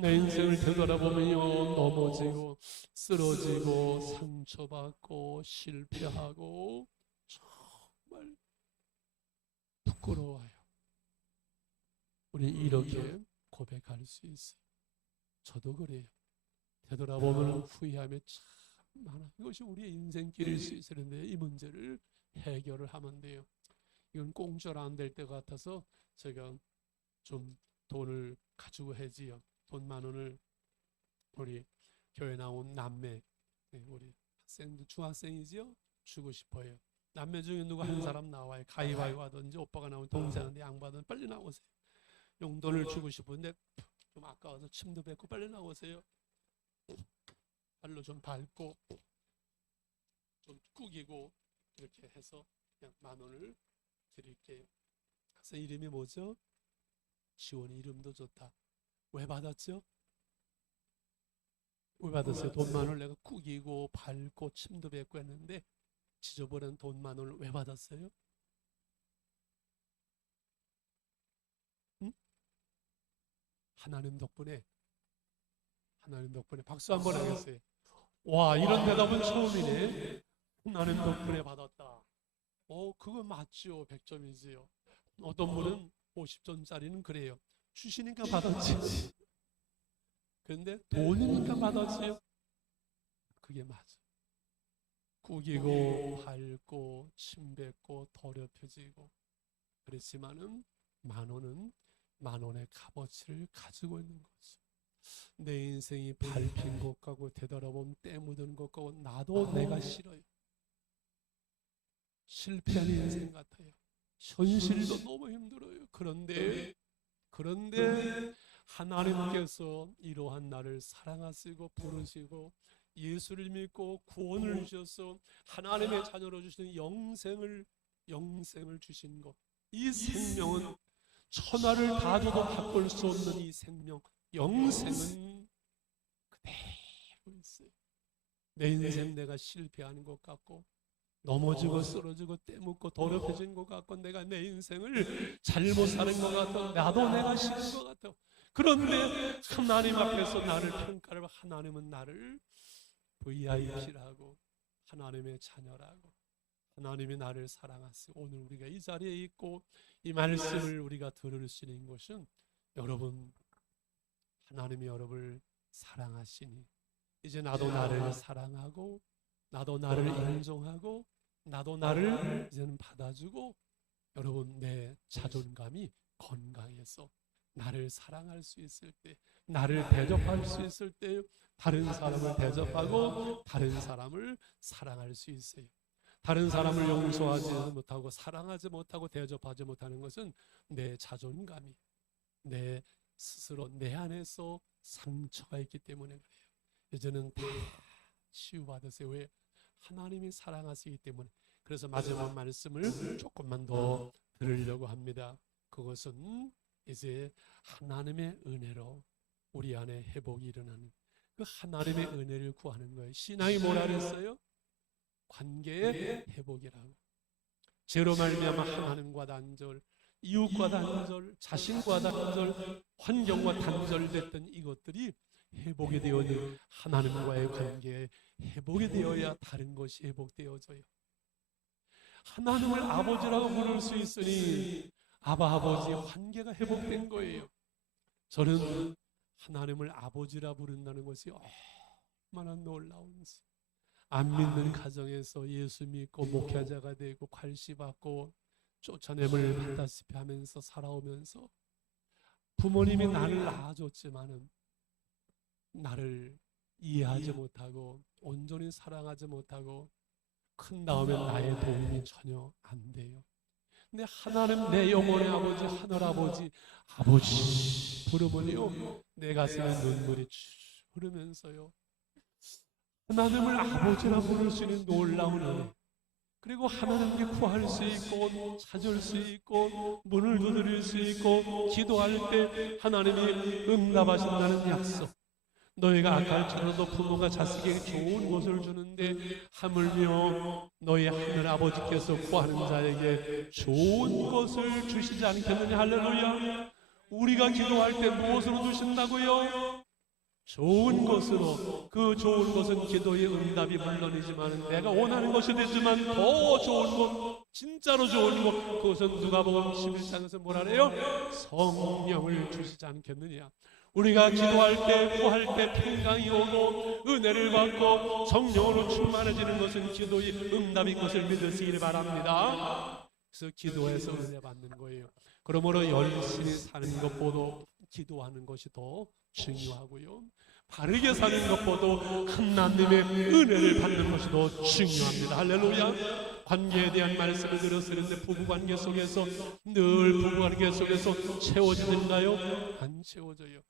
내 인생을 되돌아보면요 넘어지고 쓰러지고 상처받고 실패하고 정말 부끄러워요. 우리 이렇게 고백할 수 있어요. 저도 그래요. 되돌아보면 후회함이 참 많아. 이것이 우리의 인생길일 수 있었는데 이 문제를 해결을 하면 돼요. 이건 공짜로 안 될 것 같아서 제가 좀 돈을 가지고 해지요. 돈 10,000원을 우리 교회 나온 남매, 우리 학생들 중학생이지요? 주고 싶어요. 남매 중에 누구 한 사람 나와요. 가위바위보 하든지 오빠가 나오면 동생한테 양보하든 빨리 나오세요. 용돈을 주고 싶은데 좀 아까워서 침도 뱉고 빨리 나오세요. 발로 좀 밟고 좀 꾸기고 이렇게 해서 그냥 10,000원을 드릴게요. 학생 이름이 뭐죠? 지원이 이름도 좋다. 왜 받았죠? 왜 받았어요? 돈 10,000원을 내가 꾸기고 밟고 침도 뱉고 했는데 지저분한 돈 10,000원을 왜 받았어요? 응? 하나님 덕분에 박수 한번 하겠어요. 와, 이런 대답은 처음이네. 하나님 덕분에 받았다. 그거 맞죠. 100점이지요. 어떤 분은 50점짜리는 그래요. 주시니까 받았지. 그런데 돈이니까 받았지요. 그게 맞아. 꾸기고 밟고 침 뱉고 더럽혀지고 그렇지만은 10,000원은 10,000원의 값어치를 가지고 있는 거죠. 내 인생이 밟힌 것 같고 되돌아보면 때 묻은 것 같고 나도 내가 싫어요. 실패한 인생 같아요. 현실도 너무 힘들어요. 그런데 하나님께서 이러한 나를 사랑하시고 부르시고 예수를 믿고 구원을 주셔서 하나님의 자녀로 주시는 영생을 주신 것. 이 생명은 천하를 다 줘도 바꿀 수 없는 이 생명, 영생은 그대로 있어요. 내 인생 내가 실패하는 것 같고 넘어지고 쓰러지고 떼묻고 더럽혀진 것 같고 내가 내 인생을 잘못 사는 것 같아. 나도 내가 싫은 것 같아. 그런데 하나님 앞에서 나를 평가를 하나님은 나를 VIP라고 하나님의 자녀라고 하나님이 나를 사랑하시고 오늘 우리가 이 자리에 있고 이 말씀을 우리가 들을 수 있는 것은 여러분 하나님이 여러분을 사랑하시니 이제 나도 나를 사랑하고 나도 나를 인정하고 나도 나를 이제는 받아주고 여러분 내 자존감이 건강해서 나를 사랑할 수 있을 때 나를 대접할 수 있을 때 다른 사람을 대접하고 다른 사람을 사랑할 수 있어요. 다른 사람을 용서하지 못하고 사랑하지 못하고 대접하지 못하는 것은 내 자존감이 내 스스로 내 안에서 상처가 있기 때문에 그래요. 이제는 다 치유받으세요. 왜? 하나님이 사랑하시기 때문에. 그래서 마지막 말씀을 조금만 더 들으려고 합니다. 그것은 이제 하나님의 은혜로 우리 안에 회복이 일어나는 그 하나님의 은혜를 구하는 거예요. 신앙이 뭐라 그랬어요? 관계의 회복이라고. 죄로 말미암아 하나님과 단절, 이웃과 단절, 자신과 단절, 환경과 단절됐던 이것들이 회복이 되어야 하나님과의 관계에 회복이 되어야 다른 것이 회복되어져요. 하나님을 아버지라고 부를 수 있으니 아바 아버지 관계가 회복된 거예요. 저는 하나님을 아버지라 부른다는 것이 얼마나 놀라운지. 안 믿는 가정에서 예수 믿고 목회자가 되고 괄시받고 쫓아냄을 받다시피 하면서 살아오면서 부모님이 나를 낳아줬지만은 나를 이해하지 못하고 온전히 사랑하지 못하고 큰 다음에 나의 도움이 전혀 안 돼요. 근데 하나님 내 영혼의 아버지 하늘아버지 아버지 부르면요 내 가슴에 눈물이 흐르면서요 하나님을 아버지라 부를 수 있는 놀라운 은혜, 그리고 하나님께 구할 수 있고 찾을 수 있고 문을 두드릴 수 있고 기도할 때 하나님이 응답하신다는 약속. 너희가 악할지라도 부모가 자식에게 좋은 것을 주는데 하물며 너희 하늘 아버지께서 구하는 자에게 좋은 것을 주시지 않겠느냐. 할렐루야. 우리가 기도할 때 무엇으로 주신다고요? 좋은 것으로. 그 좋은 것은 기도의 응답이 물론이지만 내가 원하는 것이 되지만 더 좋은 것, 진짜로 좋은 것, 그것은 누가복음 11장에서 뭐라 그래요? 성령을 주시지 않겠느냐. 우리가 기도할 때 구할 때 평강이 오고 은혜를 받고 성령으로 충만해지는 것은 기도의 응답인 것을 믿으시길 바랍니다. 그래서 기도해서 은혜 받는 거예요. 그러므로 열심히 사는 것보다 기도하는 것이 더 중요하고요. 바르게 사는 것보다 하나님의 은혜를 받는 것이 더 중요합니다. 할렐루야. 관계에 대한 말씀을 들었었는데 부부관계 속에서 늘 부부관계 속에서 채워지는가요? 안 채워져요.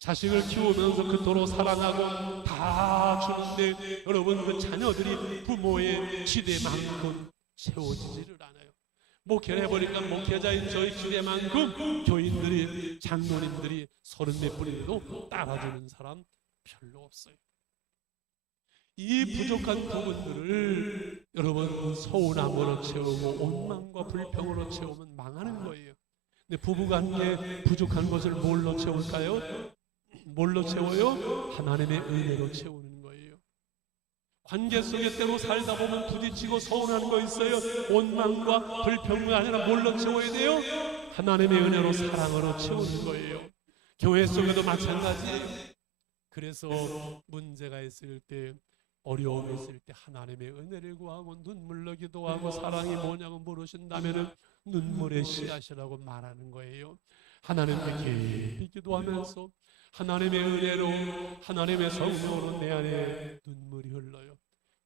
자식을 키우면서 그토록 사랑하고 다 주는데 여러분 그 자녀들이 부모의 기대만큼 채워지지를 않아요. 목회를 해보니까 목회자인 저희 기대만큼 교인들이 장로님들이 30몇 분인데도 따라주는 사람 별로 없어요. 이 부족한 부분들을 여러분 서운함으로 채우고 원망과 불평으로 채우면 망하는 거예요. 근데 부부관계 부족한 것을 뭘로 채울까요? 뭘로 채워요? 하나님의 은혜로 채우는 거예요. 관계 속에 때로 살다 보면 부딪히고 서운한 거 있어요. 원망과 불평이 아니라 뭘로 채워야 돼요? 하나님의 은혜로 사랑으로 채우는 거예요. 교회 속에도 마찬가지예요. 그래서 문제가 있을 때 어려움이 있을 때 하나님의 은혜를 구하고 눈물로 기도하고 사랑이 뭐냐고 물으신다면 눈물의 씨앗이라고 말하는 거예요. 하나님께 깊이 기도하면서 하나님의 은혜로 하나님의 성령으로 내 안에 눈물이 흘러요.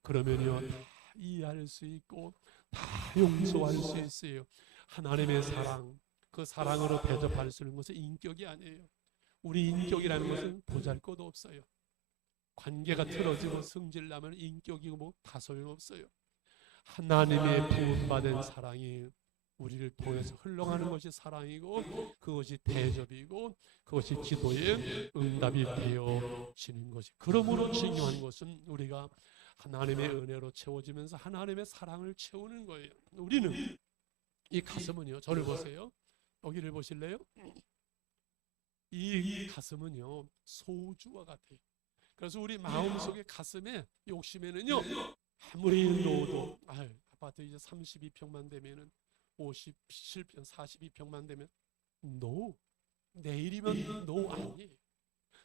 그러면요 다 이해할 수 있고 다 용서할 수 있어요. 하나님의 사랑, 그 사랑으로 대접할 수 있는 것은 인격이 아니에요. 우리 인격이라는 것은 보잘것 없어요. 관계가 틀어지고 승질나면 인격이고 뭐 다 소용없어요. 하나님의 부음받은 사랑이 우리를 통해서 흘러가는 것이 사랑이고 그것이 대접이고 그것이 기도의 응답이 되어지는 것이. 그러므로 중요한 것은 우리가 하나님의 은혜로 채워지면서 하나님의 사랑을 채우는 거예요. 우리는 이 가슴은요, 저를 보세요. 여기를 보실래요? 이 가슴은요 소주와 같아요. 그래서 우리 마음속에 가슴에 욕심에는요 아무리 넣어도 아파트 이제 32평만 되면은 57평, 42평만 되면 no. 내일이면 no 아니에요.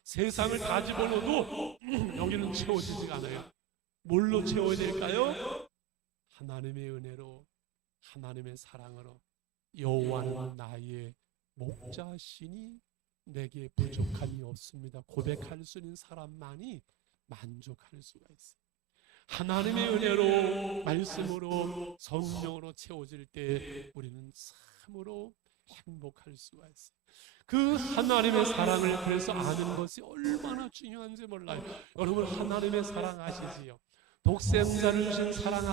세상을 다 집어넣어도 여기는 채워지지가 않아요. 뭘로 채워야 될까요? 하나님의 은혜로, 하나님의 사랑으로. 여호와는 나의 목자시니 내게 부족함이 없습니다. 고백할 수 있는 사람만이 만족할 수가 있어요. 하나님의 은혜로, 말씀으로, 성령으로 채워질 때 우리는 참으로 행복할 수가 있어요. 그 하나님의 사랑을 그래서 아는 것이 얼마나 중요한지 몰라요. 여러분, 하나님의 사랑 아시지요? 독생자를 주신 사랑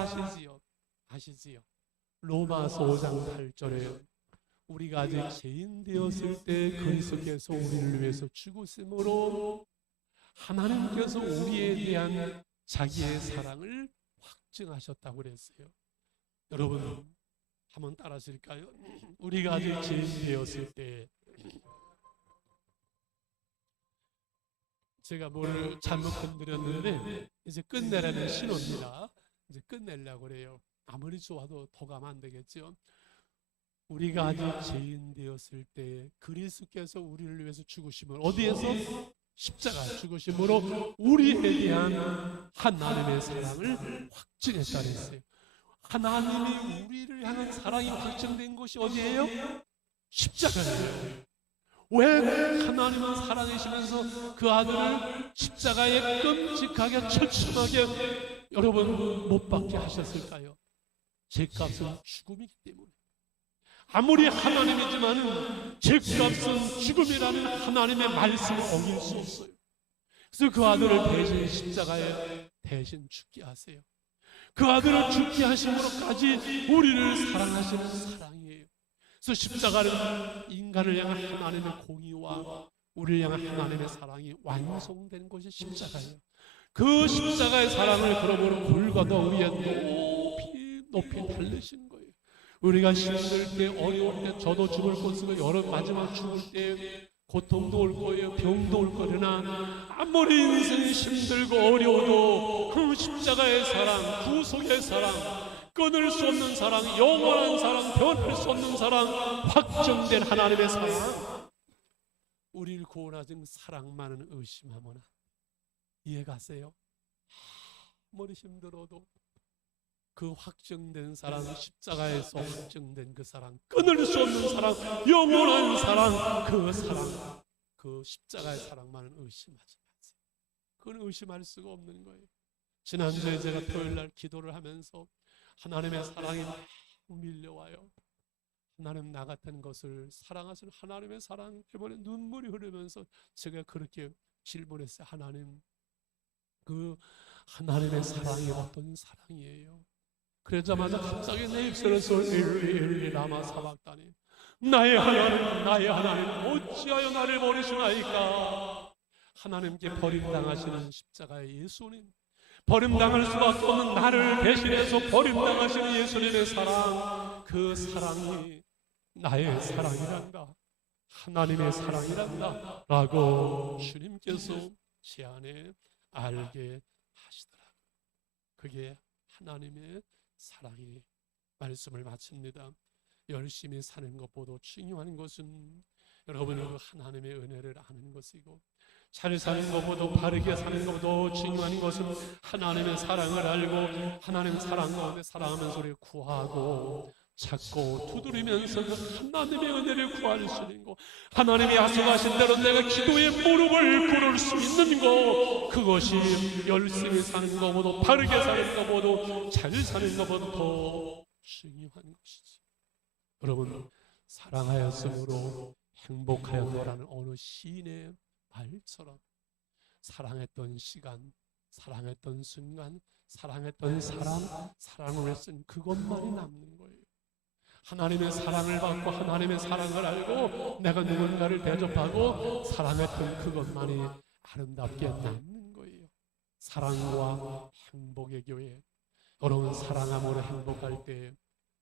아시지요? 로마서 5장 8절에 우리가 아직 죄인 되었을 때 그리스도께서 우리를 위해서 죽으심으로 하나님께서 우리에 대한 자기의 사랑을 확증하셨다고 그랬어요. 여러분, 한번 따라하실까요? 우리가 아직 죄인 되었을 때, 제가 뭘 잘못 건드렸는데 이제 끝내라는 신호입니다. 이제 끝내려고 그래요. 아무리 좋아도 더 가면 안 되겠죠. 우리가 아직 죄인 되었을 때 그리스도께서 우리를 위해서 죽으심을, 어디에서? 십자가 죽으심으로 우리에 대한 하나님의 사랑을 확증했다 그랬어요. 하나님이 우리를 향한 사랑이 확증된 것이 어디예요? 십자가예요. 왜 하나님은 사랑하시면서 그 아들을 십자가에 끔찍하게 처참하게 여러분 못 박게 하셨을까요? 죄값은 죽음이기 때문에. 아무리 하나님이지만은 죄값은 죽음이라는 하나님의 말씀을 어길 수 없어요. 그래서 그 아들을 대신 십자가에 대신 죽게 하세요. 그 아들을 죽게 하심으로까지 우리를 사랑하시는 사랑이에요. 그래서 십자가는 인간을 향한 하나님의 공의와 우리를 향한 하나님의 사랑이 완성된 것이 십자가예요. 그 십자가의 사랑을 그러므로 골고다 위에 높이 달리신 거예요. 우리가 힘들 때, 어려울 때, 저도 죽을 것이고 여름 마지막 죽을 때 고통도 올 거예요. 병도 올 거려나 아무리 인생이 힘들고 어려워도 그 십자가의 사랑, 구속의 사랑, 끊을 수 없는 사랑, 영원한 사랑, 변할 수 없는 사랑, 확정된 하나님의 사랑, 우리를 구원하신 사랑만은 의심하거나. 이해가세요? 아무리 힘들어도 그 확정된 사랑, 십자가에서 확정된 그 사랑, 끊을 수 없는 사랑, 영원한 사랑, 그 사랑, 그 십자가의 사랑만은 의심하지 마세요. 그건 의심할 수가 없는 거예요. 지난주에 제가 토요일날 기도를 하면서 하나님의 사랑이 밀려와요. 하나님, 나 같은 것을 사랑하시는 하나님의 사랑 때문에 눈물이 흐르면서 제가 그렇게 질문했어요. 하나님, 그 하나님의 사랑이 어떤 사랑이에요? 그러자마자 갑자기 내 입술에서 일일이 라마 사박다니, 나의 하나님, 나의 하나님, 어찌하여 나를 버리시나이까? 하나님께 버림당하시는 십자가의 예수님, 버림당할 수밖에 없는 나를 대신해서 버림당하시는 예수님의 사랑, 그 사랑이 나의 사랑이란다, 하나님의 사랑이란다 라고 주님께서 제 안에 알게 하시더라고요. 그게 하나님의 사랑이. 말씀을 마칩니다. 열심히 사는 것보다 중요한 것은 여러분이 그 하나님의 은혜를 아는 것이고, 잘 사는 것보다, 바르게 사는 것보다 중요한 것은 하나님의 사랑을 알고 하나님 사랑 가운데 살아가면서 우리를 구하고 찾고 두드리면서 그 하나님의 은혜를 구할 수 있는 것, 하나님이 약속하신 대로 내가 기도에 무릎을 꿇을 수 있는 것, 그것이 열심히 사는 것보다, 바르게 사는 것보다, 잘 사는 것보다 더 중요한 것이지. 여러분, 사랑하였으므로 행복하였노라는 어느 시인의 말처럼 사랑했던 시간, 사랑했던 순간, 사랑했던 사람, 사랑을 했은 그것만이 남는 거예요. 하나님의 사랑을 받고 하나님의 사랑을 알고 내가 누군가를 대접하고 사랑했던 그것만이 아름답게 남는 거예요. 사랑과 행복의 교회. 여러분, 사랑함으로 행복할 때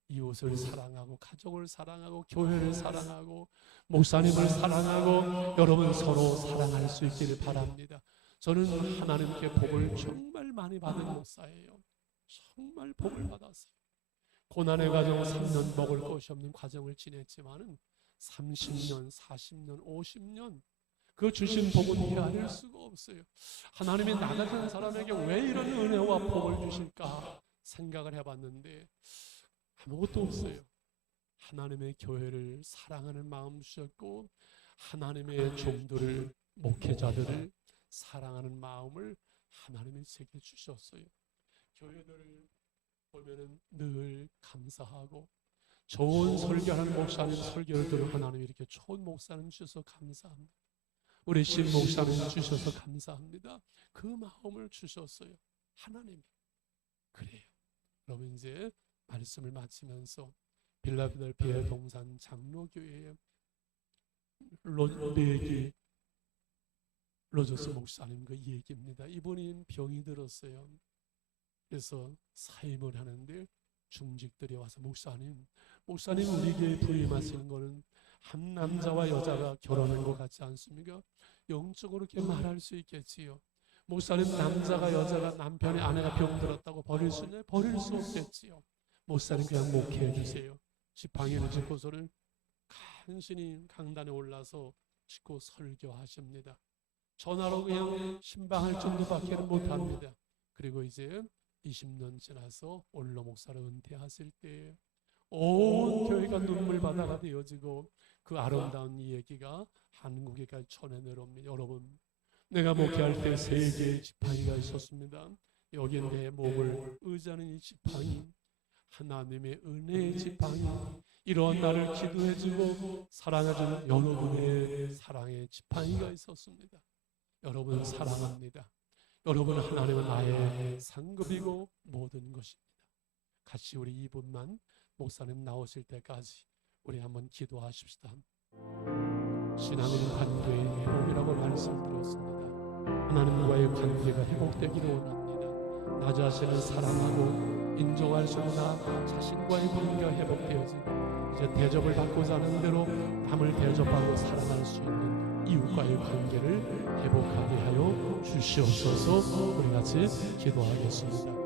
이웃을 사랑하고 가족을 사랑하고 교회를 사랑하고 목사님을 사랑하고 여러분 서로 사랑할 수 있기를 바랍니다. 저는 하나님께 복을 정말 많이 받은 목사예요. 정말 복을 받았어요. 고난의 과정 3년 먹을 것이 없는 과정을 지냈지만은 30년, 40년, 50년 그 주신 복은 헤아릴 수가 없어요. 하나님이 나 같은 사람에게 왜 이런 은혜와 복을 주실까 생각을 해봤는데 아무것도 없어요. 하나님의 교회를 사랑하는 마음 주셨고 하나님의 종들을, 목회자들을 사랑하는 마음을 하나님이 제게 주셨어요. 교회들을 보면은 늘 감사하고 좋은 설교하는 목사님 설교를 들은 하나님이 이렇게 좋은 목사님 주셔서 감사합니다. 우리 신 목사님 주셔서 감사합니다. 그 마음을 주셨어요. 하나님이. 그래요. 그러면 이제 말씀을 마치면서 빌라델피아 동산 장로교회의 로저스 목사님 그 얘기입니다. 이분이 병이 들었어요. 그래서 사임을 하는데 중직들이 와서 목사님 우리 교회 부임하시는 거는 한 남자와 여자가 결혼한 것 같지 않습니까? 영적으로 그렇게 말할 수 있겠지요. 목사님 남자가 여자가 남편의 아내가 병들었다고 버릴 수 있나요? 버릴 수 없겠지요. 목사님 그냥 목회해 주세요. 지팡이를 짚고서는 간신히 강단에 올라서 짚고 설교하십니다. 전화로 그냥 신방할 정도밖에 못합니다. 그리고 이제 20년 지나서 올로 목사를 은퇴하실 때 온 교회가 눈물바다가 되어지고 그 아름다운 이 얘기가 한국에까지 전해 내려옵니다. 여러분, 내가 목회할 때 3개의 지팡이가 있었습니다. 여기 내 몸을 의지하는 이 지팡이, 하나님의 은혜의 지팡이, 이런 나를 기도해주고 사랑해주는 여러분의 사랑의 지팡이가 있었습니다. 여러분 사랑합니다. 여러분 하나님은 나의 상급이고 모든 것입니다. 같이 우리 2분만 목사님 나오실 때까지 우리 한번 기도하십시다. 신앙은 관계의 회복이라고 말씀드렸습니다. 하나님과의 관계가 회복되기를 원합니다. 나 자신을 사랑하고 인정할 수 있는 나 자신과의 관계가 회복되어지고 이제 대접을 받고자 하는 대로 남을 대접하고 사랑할 수 있는 이웃과의 관계를 회복하게 하여 주시옵소서. 우리 같이 기도하겠습니다.